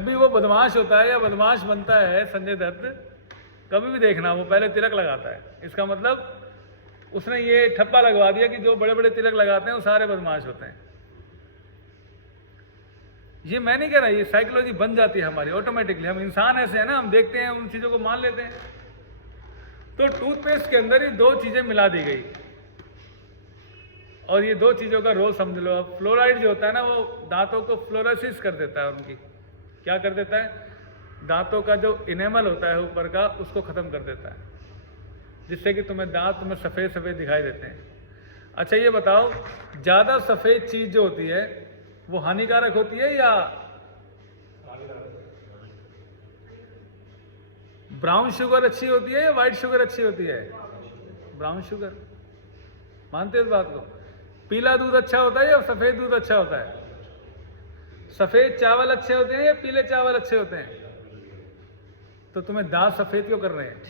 भी वो बदमाश होता है या बदमाश बनता है संजय दत्त, कभी भी देखना वो पहले तिलक लगाता है। इसका मतलब उसने ये ठप्पा लगवा दिया कि जो बड़े बड़े तिलक लगाते हैं वो सारे बदमाश होते हैं। ये मैं नहीं कह रहा, ये साइकोलॉजी बन जाती है हमारी ऑटोमेटिकली। हम इंसान ऐसे हैं ना, हम देखते हैं उन चीज़ों को मान लेते हैं। तो टूथपेस्ट के अंदर ही दो चीज़ें मिला दी गई और ये दो चीज़ों का रोल समझ लो। अब फ्लोराइड जो होता है ना, वो दांतों को फ्लोरोसिस कर देता है। उनकी क्या कर देता है? दांतों का जो इनेमल होता है ऊपर का, उसको ख़त्म कर देता है, जिससे कि तुम्हें दांत में सफ़ेद सफ़ेद दिखाई देते हैं। अच्छा ये बताओ, ज़्यादा सफ़ेद चीज़ जो होती है वो हानिकारक होती है या ब्राउन शुगर अच्छी होती है या वाइट शुगर अच्छी होती है? Brown sugar. मानते हो इस बात को? पीला दूध अच्छा होता है या सफ़ेद दूध अच्छा होता है? सफ़ेद चावल अच्छे होते हैं या पीले चावल अच्छे होते हैं? तो तुम्हें दांत सफ़ेद क्यों कर रहे हैं?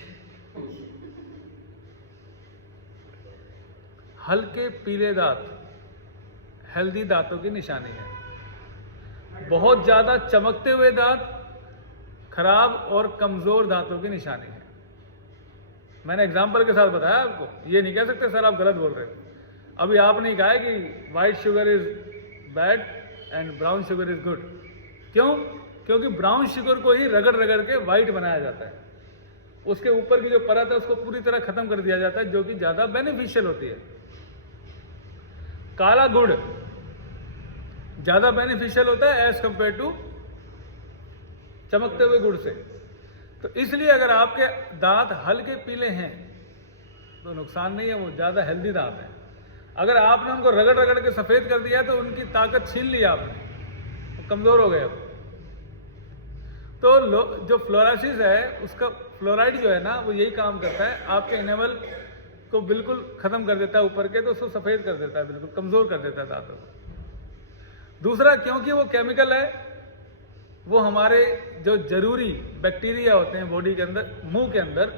हल्के पीले दांत हेल्दी दांतों की निशानी है। बहुत ज़्यादा चमकते हुए दांत खराब और कमज़ोर दांतों की निशानी है। मैंने एग्जाम्पल के साथ बताया आपको, ये नहीं कह सकते सर आप गलत बोल रहे हैं। अभी आपने कहा है कि white sugar is bad and brown sugar is good. क्यों? क्योंकि ब्राउन शुगर को ही रगड़ रगड़ के वाइट बनाया जाता है। उसके ऊपर की जो परत है उसको पूरी तरह खत्म कर दिया जाता है, जो कि ज़्यादा बेनिफिशियल होती है। काला गुड़ ज़्यादा बेनिफिशियल होता है एज कंपेयर टू चमकते हुए गुड़ से। तो इसलिए अगर आपके दांत हल्के पीले हैं तो नुकसान नहीं है, वो ज़्यादा हेल्दी दांत हैं। अगर आपने उनको रगड़ रगड़ के सफ़ेद कर दिया तो उनकी ताकत छीन ली आपने, तो कमज़ोर हो गए। तो जो फ्लोरोसिस है उसका फ्लोराइड जो है ना, वो यही काम करता है, आपके इनेमल को बिल्कुल ख़त्म कर देता है ऊपर के, तो उसको सफ़ेद कर देता है, बिल्कुल कमज़ोर कर देता है दांतों को। दूसरा, क्योंकि वो केमिकल है, वो हमारे जो जरूरी बैक्टीरिया होते हैं बॉडी के अंदर, मुंह के अंदर,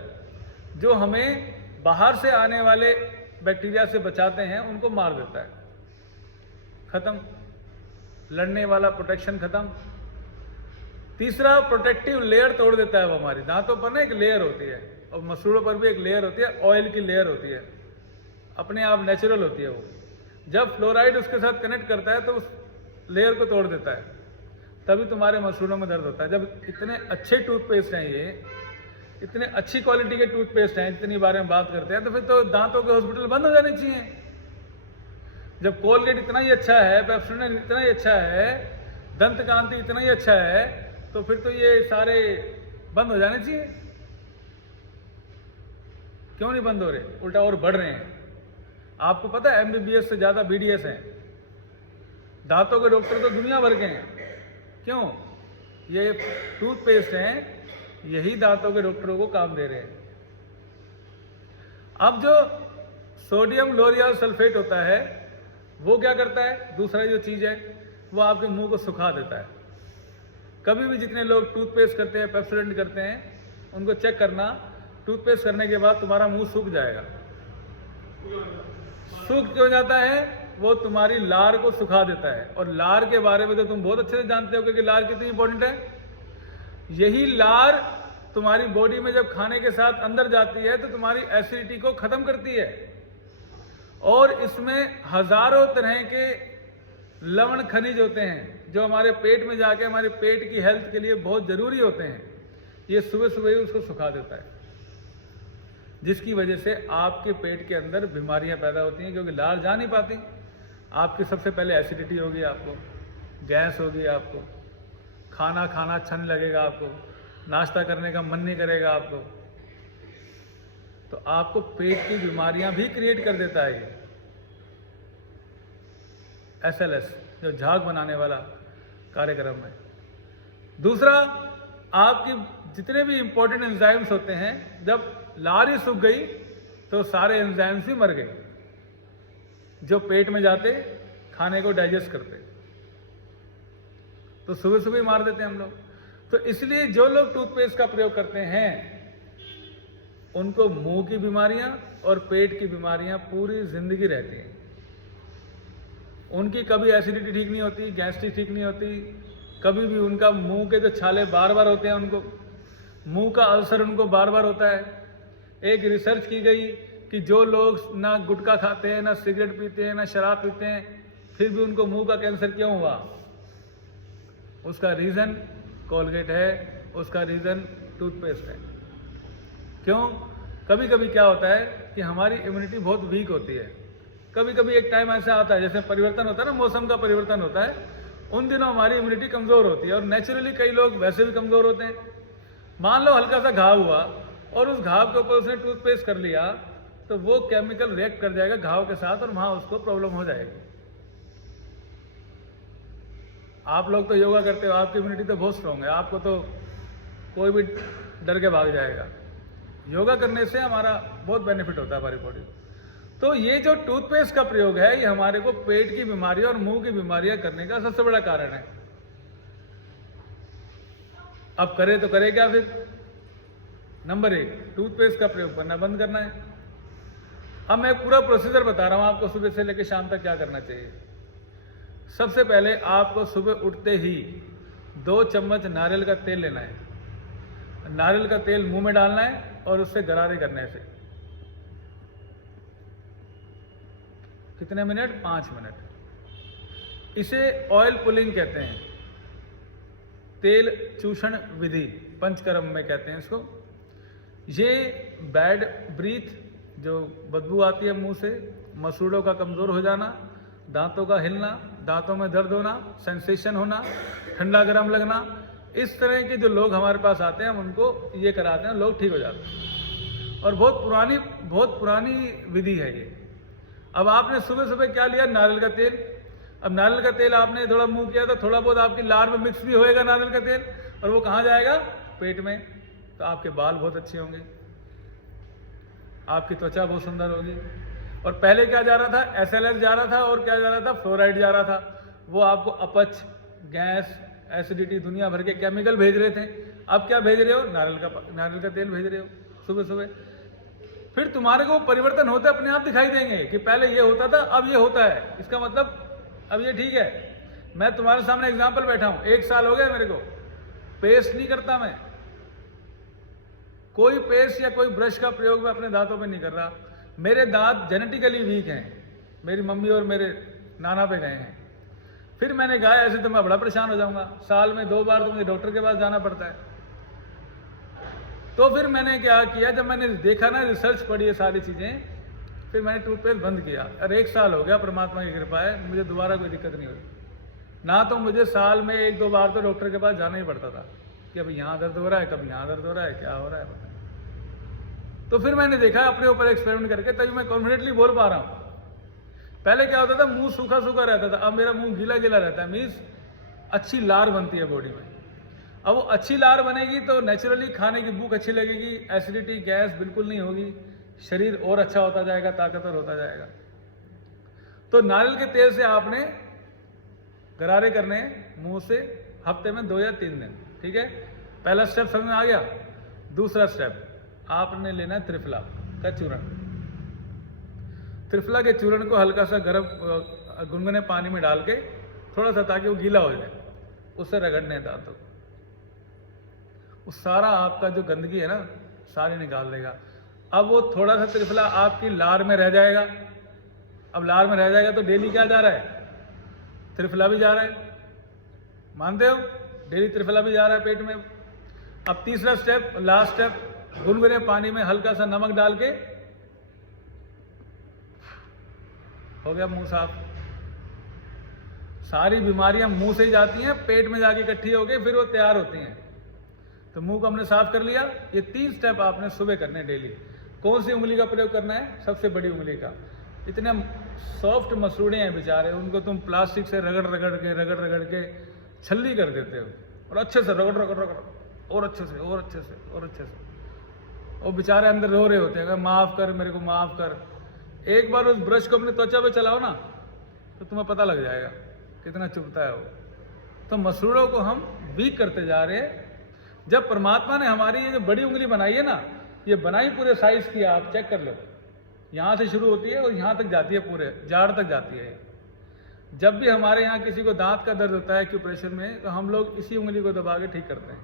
जो हमें बाहर से आने वाले बैक्टीरिया से बचाते हैं, उनको मार देता है। खत्म, लड़ने वाला प्रोटेक्शन खत्म। तीसरा, प्रोटेक्टिव लेयर तोड़ देता है वो। हमारी दांतों पर ना एक लेयर होती है और मसूड़ों पर भी एक लेयर होती है, ऑयल की लेयर होती है, अपने आप नेचुरल होती है वो। जब फ्लोराइड उसके साथ कनेक्ट करता है तो उस लेयर को तोड़ देता है, तभी तुम्हारे मसूड़ों में दर्द होता है। जब इतने अच्छे टूथपेस्ट हैं, ये इतने अच्छी क्वालिटी के टूथपेस्ट हैं, जितनी बारे में बात करते हैं, तो फिर तो दांतों के हॉस्पिटल बंद हो जाने चाहिए। जब कोलगेट इतना ही अच्छा है, पेप्सोडेंट इतना ही अच्छा है, दंत कांति इतना ही अच्छा है, तो फिर तो ये सारे बंद हो जाने चाहिए। क्यों नहीं बंद हो रहे? उल्टा और बढ़ रहे हैं। आपको पता है MBBS से ज़्यादा BDS हैं। दांतों के डॉक्टर तो दुनिया भर के हैं। क्यों? ये टूथपेस्ट हैं, यही दांतों के डॉक्टरों को काम दे रहे हैं। अब जो सोडियम लोरियल सल्फेट होता है, वो क्या करता है? दूसरा जो चीज़ है, वो आपके मुंह को सुखा देता है। कभी भी जितने लोग टूथपेस्ट करते हैं, पेप्सोडेंट करते हैं, उनको चेक करना, टूथपेस्ट करने के बाद तुम्हारा मुंह सूख जाएगा। सूख क्यों जाता है? वो तुम्हारी लार को सुखा देता है। और लार के बारे में तो तुम बहुत अच्छे से जानते हो कि लार कितनी इंपॉर्टेंट है। यही लार तुम्हारी बॉडी में जब खाने के साथ अंदर जाती है तो तुम्हारी एसिडिटी को खत्म करती है। और इसमें हजारों तरह के लवण खनिज होते हैं जो हमारे पेट में जाके हमारे पेट की हेल्थ के लिए बहुत ज़रूरी होते हैं। ये सुबह सुबह ही उसको सुखा देता है, जिसकी वजह से आपके पेट के अंदर बीमारियां पैदा होती हैं, क्योंकि लार जा नहीं पाती। आपकी सबसे पहले एसिडिटी होगी, आपको गैस होगी, आपको खाना खाना अच्छा नहीं लगेगा, आपको नाश्ता करने का मन नहीं करेगा आपको। तो आपको पेट की बीमारियां भी क्रिएट कर देता है ये SLS, जो झाग बनाने वाला कार्यक्रम है। दूसरा, आपकी जितने भी इंपॉर्टेंट एंजाइम्स होते हैं, जब लार ही सूख गई तो सारे एंजाइम्स भी मर गए, जो पेट में जाते खाने को डाइजेस्ट करते। तो सुबह सुबह ही मार देते हैं हम लोग। तो इसलिए जो लोग टूथपेस्ट का प्रयोग करते हैं, उनको मुंह की बीमारियां और पेट की बीमारियां पूरी जिंदगी रहती हैं। उनकी कभी एसिडिटी ठीक नहीं होती, गैस्ट्रिक ठीक नहीं होती, कभी भी उनका मुंह के जो छाले बार बार होते हैं, उनको मुंह का अल्सर उनको बार बार होता है। एक रिसर्च की गई कि जो लोग ना गुटखा खाते हैं, ना सिगरेट पीते हैं, ना शराब पीते हैं, फिर भी उनको मुंह का कैंसर क्यों हुआ? उसका रीज़न कोलगेट है, उसका रीज़न टूथपेस्ट है। क्यों? कभी कभी क्या होता है कि हमारी इम्यूनिटी बहुत वीक होती है। कभी कभी एक टाइम ऐसा आता है, जैसे परिवर्तन होता है ना, मौसम का परिवर्तन होता है, उन दिनों हमारी इम्यूनिटी कमज़ोर होती है। और नेचुरली कई लोग वैसे भी कमज़ोर होते हैं। मान लो हल्का सा घाव हुआ और उस घाव के ऊपर उसने टूथपेस्ट कर लिया, तो वो केमिकल रिएक्ट कर जाएगा घाव के साथ और वहाँ उसको प्रॉब्लम हो जाएगी। आप लोग तो योगा करते हो, आपकी इम्यूनिटी तो बहुत स्ट्रांग है, आपको तो कोई भी डर के भाग जाएगा। योगा करने से हमारा बहुत बेनिफिट होता है हमारी बॉडी को। तो ये जो टूथपेस्ट का प्रयोग है, ये हमारे को पेट की बीमारियां और मुंह की बीमारियां करने का सबसे बड़ा कारण है। अब करे तो करे क्या फिर? नंबर 1, टूथपेस्ट का प्रयोग करना बंद करना है। अब मैं पूरा प्रोसीजर बता रहा हूं आपको, सुबह से लेकर शाम तक क्या करना चाहिए। सबसे पहले आपको सुबह उठते ही 2 चम्मच नारियल का तेल लेना है। नारियल का तेल मुंह में डालना है और उससे गरारे करने से। कितने मिनट? 5 मिनट। इसे ऑयल पुलिंग कहते हैं, तेल चूषण विधि, पंचकर्म में कहते हैं इसको। ये बैड ब्रीथ, जो बदबू आती है मुंह से, मसूड़ों का कमज़ोर हो जाना, दांतों का हिलना, दांतों में दर्द होना, सेंसेशन होना, ठंडा गर्म लगना, इस तरह के जो लोग हमारे पास आते हैं, हम उनको ये कराते हैं, लोग ठीक हो जाते हैं। और बहुत पुरानी विधि है ये। अब आपने सुबह सुबह क्या लिया? नारियल का तेल। अब नारियल का तेल आपने थोड़ा मुंह किया तो थोड़ा बहुत आपकी लार में मिक्स भी होएगा नारियल का तेल, और वो कहाँ जाएगा? पेट में। तो आपके बाल बहुत अच्छे होंगे, आपकी त्वचा बहुत सुंदर होगी। और पहले क्या जा रहा था? SLS जा रहा था, और क्या जा रहा था? फ्लोराइड जा रहा था। वो आपको अपच, गैस, एसिडिटी, दुनिया भर के केमिकल भेज रहे थे। अब क्या भेज रहे हो? नारियल का तेल भेज रहे हो सुबह सुबह। फिर तुम्हारे को परिवर्तन होते अपने आप दिखाई देंगे कि पहले ये होता था, अब ये होता है। इसका मतलब अब ये ठीक है। मैं तुम्हारे सामने एग्जाम्पल बैठा हूं, 1 साल हो गया मेरे को, पेस्ट नहीं करता मैं, कोई पेस्ट या कोई ब्रश का प्रयोग मैं अपने दांतों पे नहीं कर रहा। मेरे दांत जेनेटिकली वीक हैं, मेरी मम्मी और मेरे नाना पे गए हैं। फिर मैंने कहा ऐसे तो मैं बड़ा परेशान हो जाऊंगा, साल में 2 बार तो मुझे डॉक्टर के पास जाना पड़ता है। तो फिर मैंने क्या किया, जब मैंने देखा ना, रिसर्च पढ़ी है सारी चीज़ें, फिर मैंने टूथपेस्ट बंद किया। और 1 साल हो गया, परमात्मा की कृपा है, मुझे दोबारा कोई दिक्कत नहीं हुई। ना तो मुझे साल में 1-2 बार तो डॉक्टर के पास जाना ही पड़ता था कि अभी यहाँ दर्द हो रहा है, कभी यहाँ दर्द हो रहा है, क्या हो रहा है पता नहीं। तो फिर मैंने देखा अपने ऊपर एक्सपेरिमेंट करके, तभी मैं कॉन्फिडेंटली बोल पा रहा हूँ। पहले क्या होता था? मुंह सूखा सूखा रहता था, अब मेरा मुंह गीला गीला रहता है। मीन्स अच्छी लार बनती है बॉडी में। अब वो अच्छी लार बनेगी तो नेचुरली खाने की भूख अच्छी लगेगी, एसिडिटी, गैस बिल्कुल नहीं होगी, शरीर और अच्छा होता जाएगा, ताकतवर होता जाएगा। तो नारियल के तेल से आपने गरारे करने मुंह से हफ्ते में 2 या 3 दिन, ठीक है। पहला स्टेप समझ में आ गया। दूसरा स्टेप, आपने लेना है त्रिफला का चूर्ण। त्रिफला के चूर्ण को हल्का सा गर्म गुनगुने पानी में डाल के, थोड़ा सा, ताकि वो गीला हो जाए, उससे रगड़ने दांतों को। वो सारा आपका जो गंदगी है ना, सारी निकाल देगा। अब वो थोड़ा सा त्रिफला आपकी लार में रह जाएगा। अब लार में रह जाएगा तो डेली क्या जा रहा है? त्रिफला भी जा रहा है, मानते हो? डेली त्रिफला भी जा रहा है पेट में। अब तीसरा स्टेप, लास्ट स्टेप, गुनगुने पानी में हल्का सा नमक डाल के, हो गया मुंह साफ। सारी बीमारियां मुंह से ही जाती हैं, पेट में जाके इकट्ठी हो गई, फिर वो तैयार होती हैं। तो मुंह को हमने साफ कर लिया। ये 3 स्टेप आपने सुबह करने हैं डेली। कौन सी उंगली का प्रयोग करना है? सबसे बड़ी उंगली का। इतने सॉफ्ट मसूड़े हैं बेचारे, उनको तुम प्लास्टिक से रगड़ रगड़ के छल्ली कर देते हो, और अच्छे से रगड़ और अच्छे से और अच्छे से और अच्छे से। वो बेचारे अंदर रो रहे होते हैं, माफ़ कर, मेरे को माफ़ कर। एक बार उस ब्रश को अपनी त्वचा पे चलाओ ना, तो तुम्हें पता लग जाएगा कितना चुभता है वो। तो मसूड़ों को हम वीक करते जा रहे हैं। जब परमात्मा ने हमारी ये जो बड़ी उंगली बनाई है ना, ये बनाई पूरे साइज की, आप चेक कर लो, यहाँ से शुरू होती है और यहाँ तक जाती है, पूरे जाड़ तक जाती है। जब भी हमारे यहाँ किसी को दांत का दर्द होता है एक्यूप्रेशर में, तो हम लोग इसी उंगली को दबा के ठीक करते हैं,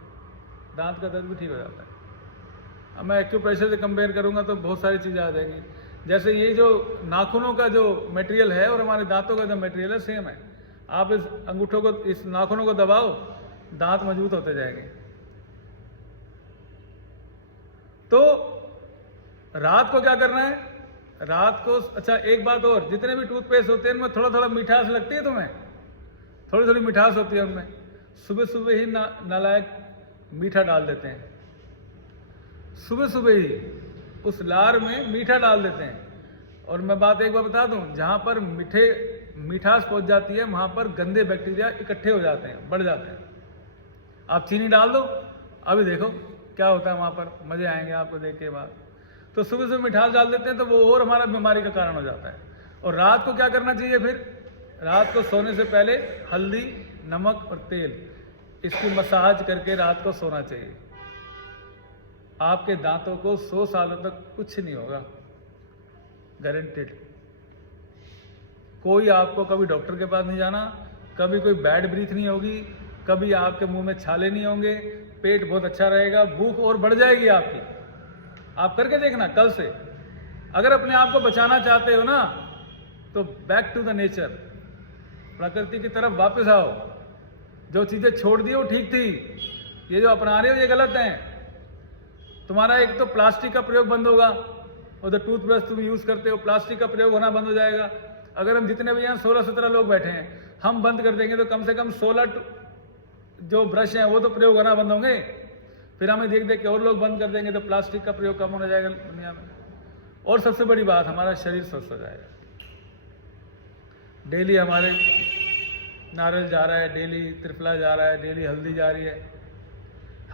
दांत का दर्द भी ठीक हो जाता है। अब मैं एक्यूप्रेशर से कंपेयर करूँगा तो बहुत सारी चीज़ें आ जाएंगी। जैसे ये जो नाखूनों का जो मटेरियल है और हमारे दांतों का जो मटेरियल है सेम है। आप इस अंगूठों को, इस नाखूनों को दबाओ, दांत मजबूत होते जाएंगे। तो रात को क्या करना है? रात को, अच्छा एक बात और, जितने भी टूथपेस्ट होते हैं उनमें थोड़ा थोड़ा मिठास लगती है तुम्हें, थोड़ी थोड़ी मिठास होती है उनमें। सुबह सुबह ही नालायक मीठा डाल देते हैं, सुबह सुबह ही उस लार में मीठा डाल देते हैं। और मैं बात एक बार बता दूं, जहां पर मिठास पहुंच जाती है वहां पर गंदे बैक्टीरिया इकट्ठे हो जाते हैं, बढ़ जाते हैं। आप चीनी डाल दो, अभी देखो क्या होता है वहां पर, मजे आएंगे आपको देख के बाद। तो सुबह सुबह मिठास डाल देते हैं तो वो और हमारा बीमारी का कारण हो जाता है। और रात को क्या करना चाहिए फिर? रात को सोने से पहले हल्दी, नमक और तेल, इसकी मसाज करके रात को सोना चाहिए। आपके दांतों को 100 सालों तक कुछ नहीं होगा, गारंटेड। कोई आपको कभी डॉक्टर के पास नहीं जाना, कभी कोई बैड ब्रीथ नहीं होगी, कभी आपके मुंह में छाले नहीं होंगे, पेट बहुत अच्छा रहेगा, भूख और बढ़ जाएगी आपकी। आप करके देखना कल से। अगर अपने आप को बचाना चाहते हो ना, तो बैक टू द नेचर, प्रकृति की तरफ वापस आओ। जो चीजें छोड़ दी वो ठीक थी, ये जो अपना रहे हो ये गलत है। तुम्हारा एक तो प्लास्टिक का प्रयोग बंद होगा, और जो टूथब्रश तुम यूज करते हो प्लास्टिक का प्रयोग होना बंद हो जाएगा। अगर हम जितने भी यहाँ 16-17 लोग बैठे हैं, हम बंद कर देंगे तो कम से कम 16 जो ब्रश हैं वो तो प्रयोग होना बंद होंगे। फिर हमें देख देख के और लोग बंद कर देंगे तो प्लास्टिक का प्रयोग कम होना जाएगा दुनिया में। और सबसे बड़ी बात, हमारा शरीर स्वस्थ हो जाएगा। डेली हमारे नारियल जा रहा है, डेली त्रिफला जा रहा है, डेली हल्दी जा रही है।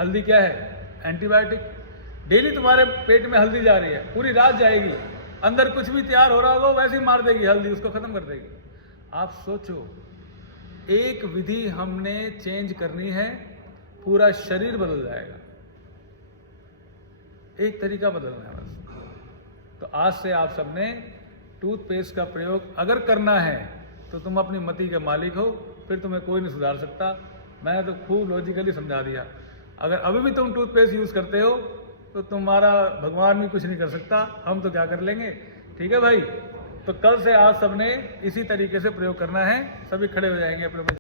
हल्दी क्या है? एंटीबायोटिक। डेली तुम्हारे पेट में हल्दी जा रही है, पूरी रात जाएगी, अंदर कुछ भी तैयार हो रहा होगा वैसे ही मार देगी हल्दी, उसको खत्म कर देगी। आप सोचो, एक विधि हमने चेंज करनी है, पूरा शरीर बदल जाएगा। एक तरीका बदलना है बस। तो आज से आप सबने टूथपेस्ट का प्रयोग अगर करना है तो तुम अपनी मति के मालिक हो, फिर तुम्हें कोई नहीं सुधार सकता। मैंने तो खूब लॉजिकली समझा दिया। अगर अभी भी तुम टूथपेस्ट यूज करते हो तो तुम्हारा भगवान भी कुछ नहीं कर सकता, हम तो क्या कर लेंगे। ठीक है भाई, तो कल से आज सबने इसी तरीके से प्रयोग करना है। सभी खड़े हो जाएंगे अपने